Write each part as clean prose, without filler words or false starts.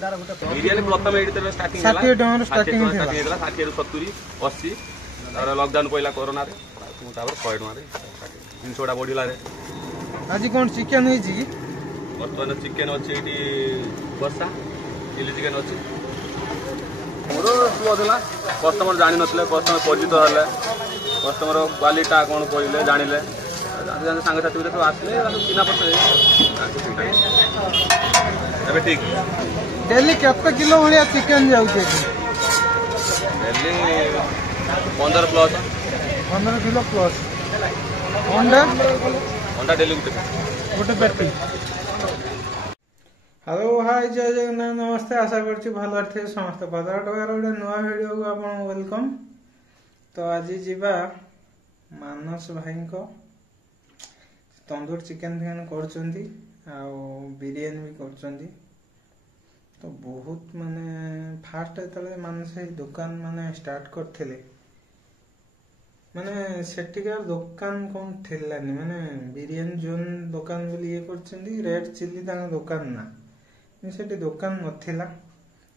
बिरियानी प्रथम ये स्टार्टिंग 60 टका स्टार्टिंग 60 रु 70 80 तार लॉकडाउन पहला कोरोना रे 100 टका रे जिनसोडा बढ़िला रे। आज कौन चिकन है जी बर्तमान चिकन अच्छी ये बसा चिली चिकन अच्छी मोर स्लो था कस्टमर जानी नथिले कस्टमर परिचित है कस्टमर क्वालिटी कौन कहले जानिले सांग साथी सब आसले चिन्हा पड़े ठीक डेली केते किलो भाया चिकन जाउछे डेली 15 प्लस 15 किलो प्लस अंडा अंडा डेली गोटे पेटी। हेलो हाय जय जगन्नाथ नमस्ते आशा करछि भलो थे समस्त पदार्थ गोटे नुआ वीडियो को आपन वेलकम। तो आज जीवा मानस भाई को तंदूर चिकन फिकन करछंती आ बिरयानी भी करछंती। तो बहुत माने फास्ट तले मानस दुकान माने स्टार्ट करथिले माने सेटिकार दुकान कौन थिलानी माने बिरयानी जोन दुकान बोली ये करछंती रेड चिल्ली तांगा दुकान ना सेठी दुकान नथिला।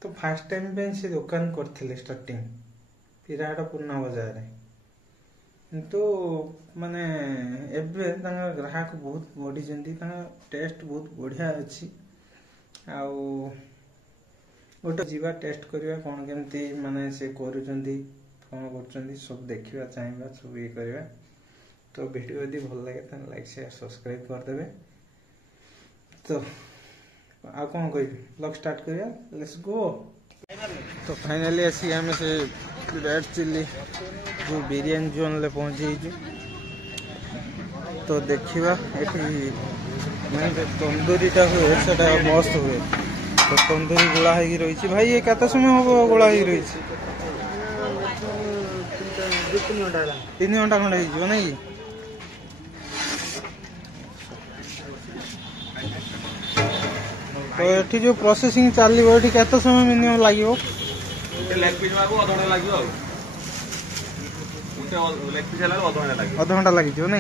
तो फास्ट टाइम पे से दुकान करथिले स्टार्टिंग पिराहाट पूर्णा बाजार रे तो माने एबे तांगा ग्राहक बहुत बढ़ी जंती तांगा टेस्ट बहुत बढ़िया अछि आ गोटे जीवा टेस्ट करवा कौन केमती माने से करूचंती कौन करचंती सब देखिबा चाहिबा सब ये करबा। तो वीडियो यदि भल लगे तो लाइक शेयर सब्सक्राइब कर देबे। तो आ कौन कहि ब्लॉग स्टार्ट करिया लेट्स गो। तो फाइनली आसी हमें से रेड चिल्ली जो बिरयानी जोन ले पहुंची छु। तो देखिबा एठी माने तंदूरीटा हुए सेटा मस्त हुए। तो तंदूरी गोला है रही भाई ये कत समय हम गोला है रही 3 घंटा खंडे हो ना कि तो ये जो प्रोसेसिंग चलो ये केत समय मिनिमम लगे अध घंटा लगे ना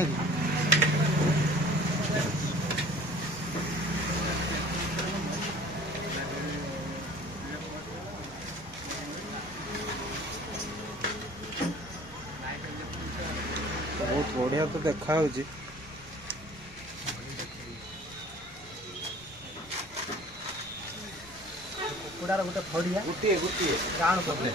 बहुत बढ़िया तो देखा कुकुड़ार गोटे फड़िया गोटे गोटे राउंड करले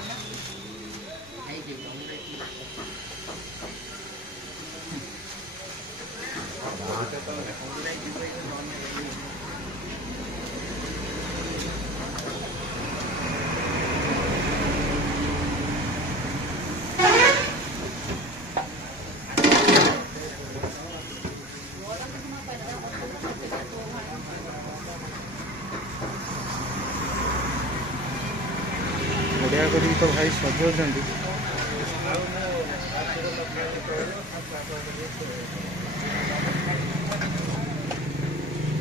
बढ़िया करी तो भाई सजाउछंती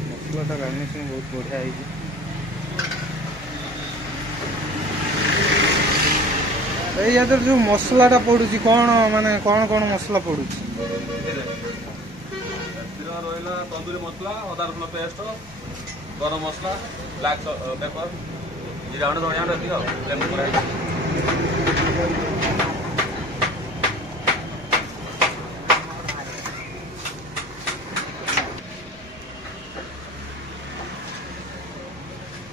मसलाटा गार्निशिंग बहुत बढ़िया है। या जो मसलाटा पड़ुची कौन माने कौन मसला पड़ुची तंदूरी मसला अदा रसुण पेस्ट गरम मसला ब्लैक पेपर जीरा धनिया रखी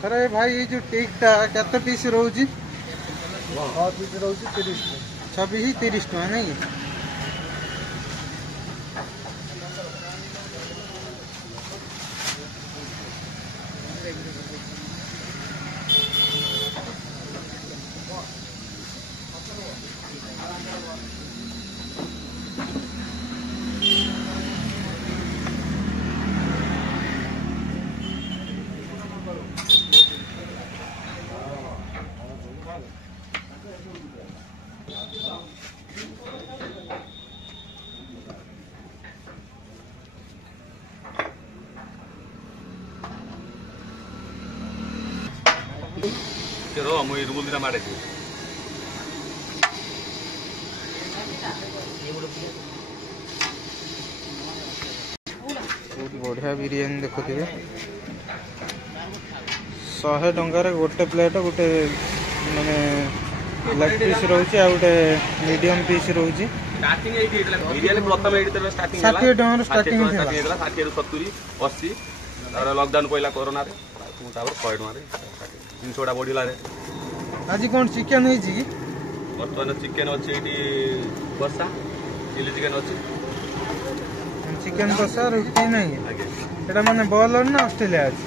अरे भाई ये जो टिकटा केते पीस रोजी 6 पीस रोजी 30 छबी 30 टका नहीं रो मुई रूल दिना मारे बहुत बढ़िया बिरयानी देखुए 100 टंकार गोटे प्लेट गोटे माने लेग पीस रोचे आ गोटे मीडियम पीस रोचे स्टार्टिंग एटी हेतला बिरयानी प्रथम एटी तेला स्टार्टिंग 60 टंकार स्टार्टिंग हेतला 60 ରୁ 70 80 तार लॉकडाउन पहिला कोरोना रे तापर 100 टंका रे 300 टा बढ़िला रे आज कोन चिकन है जी वर्तमान चिकन अछि एटी बसा चिली चिकन अछि चिकन कसा रोटी नहीं आगे एटा माने बॉलर ना ऑस्ट्रेलिया अछि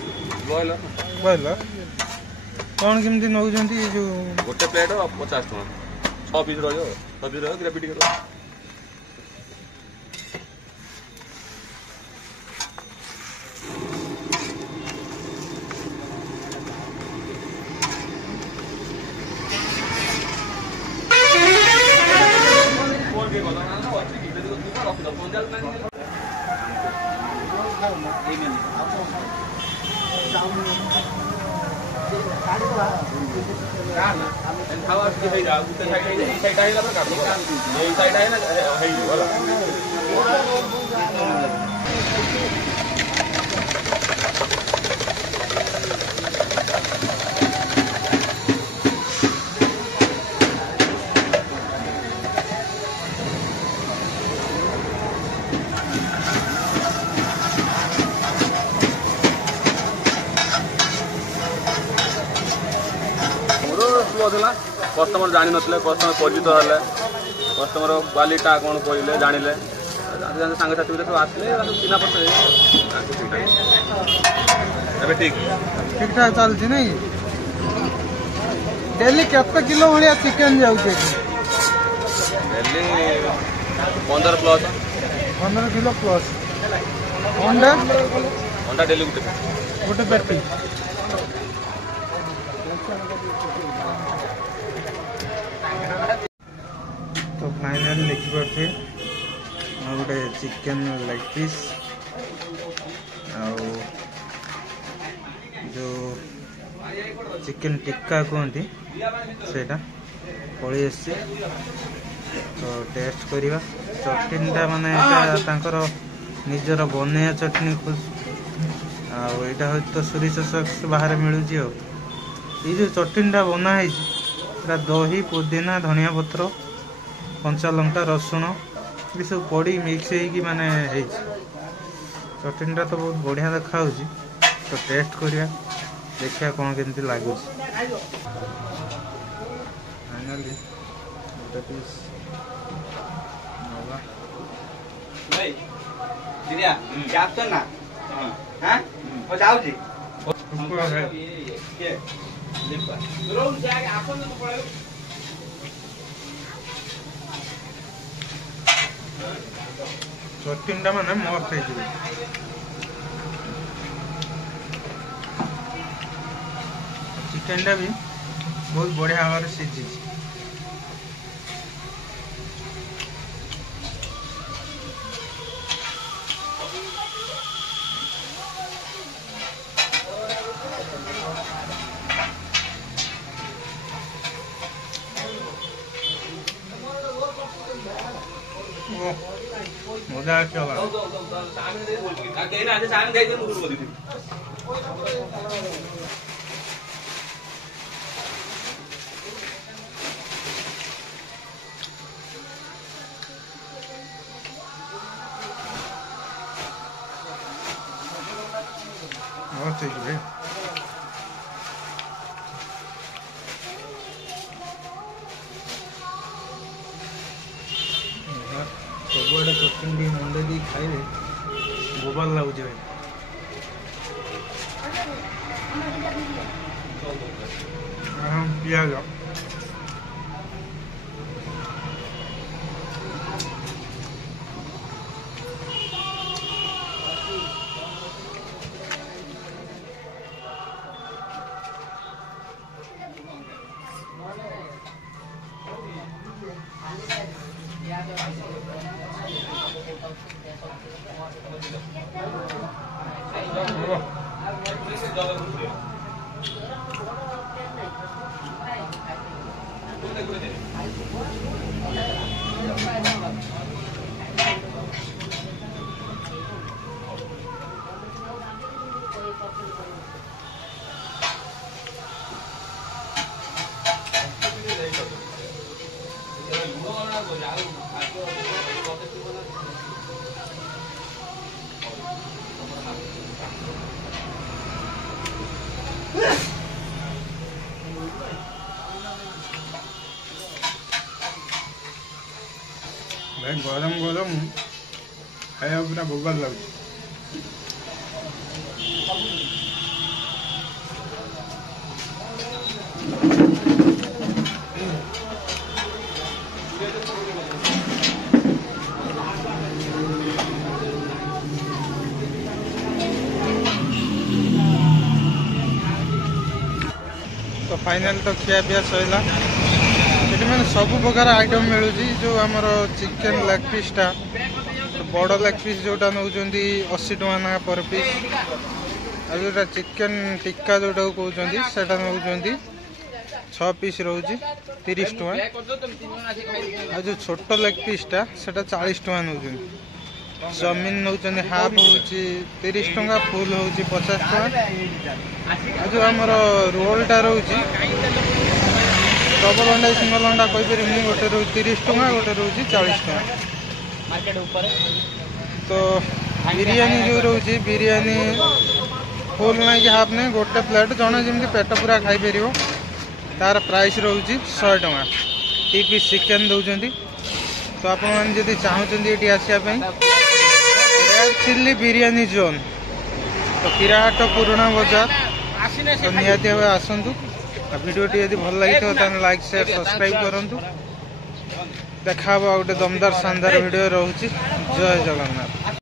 बॉयलर बॉलर कौन केमती नौजंती जो गोटे प्लेट 50 टका 6 पीस रहयो 6 पीस रहयो ग्रेवी टिके रहयो कस्टमर जानी नथिले कस्टमर परिचित हेले कस्टमर क्वालिटी कौन कहले जानिले सांग साथी सब आसले चिन्हा पड़े ठीक ठीक ठाक चलती नहीं डेली केते किलो भलिया चिकन जाउछे डेली 15 प्लस 15 किलो प्लस अंडा डेली गोटे पेटी तो फाइनल देखी पारे गोटे चिकेन लेग पीस जो चिकेन टिक्का कहती सेटा पड़ी आसी तो टेस्ट करवा चटनीटा माने तांकर निजर बनैया चटनी आईटा हूँ तो सोरिष सॉस बाहर मिलूँ ये जो चटनीटा बनाई दही पुदीना धनिया पत्र कंचा लंका रसुण ये सब पड़ी मिक्स होगी माने चटनीटा तो बहुत बढ़िया देखा तो टेस्ट करिया देखिया कौन केमती लगुच फाइनली गोटे पीस भाई दिया क्या तो ना हां हो जाओ जी ये लिपा रोड जाके आपन तो पड़े चटनीटा माने मस्त है चिकनटा भी बहुत बढ़िया भाव सीझी मजा चला सबुआड़े चटनी मुंडे दी खाइले बोबाल लगुच पियाज गरम गरम खाया पूरा बोबाल लगे। तो फाइनल तो खिया पिया सैला ये मैंने सब प्रकार आइटम मिलूँ जो आमर चिकेन लेग पीसटा बड़ लेग पीस जोटा नौ 80 टका ना पर पीस आ जोटा चिकेन टिक्का जोटा कहते सेटा नौ 6 पीस रोज 30 टका आ जो छोट लेग पीसटा सेटा 40 टका नौ चाउमिन नौ हाफ हूँ 30 टका फुल हूँ 50 टका जो आमर रोलटा रोचे डबल अंडा सिंगल अंडा कहीपर गोटे रोज 30 टका गोटे रोज 40 टका। तो बिरियानी जो रोचे बिरियानी फुल ना कि हाफ नहीं गोटे प्लेट जड़े जमी पेट पूरा खाईपर तार प्राइस रोचे 100 टका 2 पीस चिकेन दौरान। तो आपड़ी चाहते ये आसापी रेड चिल्ली बिरियानी जोन तो पिराहाट पुराणा बजार तो निहाती भाव आसतु भिडियोटी यदि भल लगी लाइक शेयर सब्सक्राइब करूँ। देखा गोटे दमदार शानदार वीडियो रोचे। जय जगन्नाथ।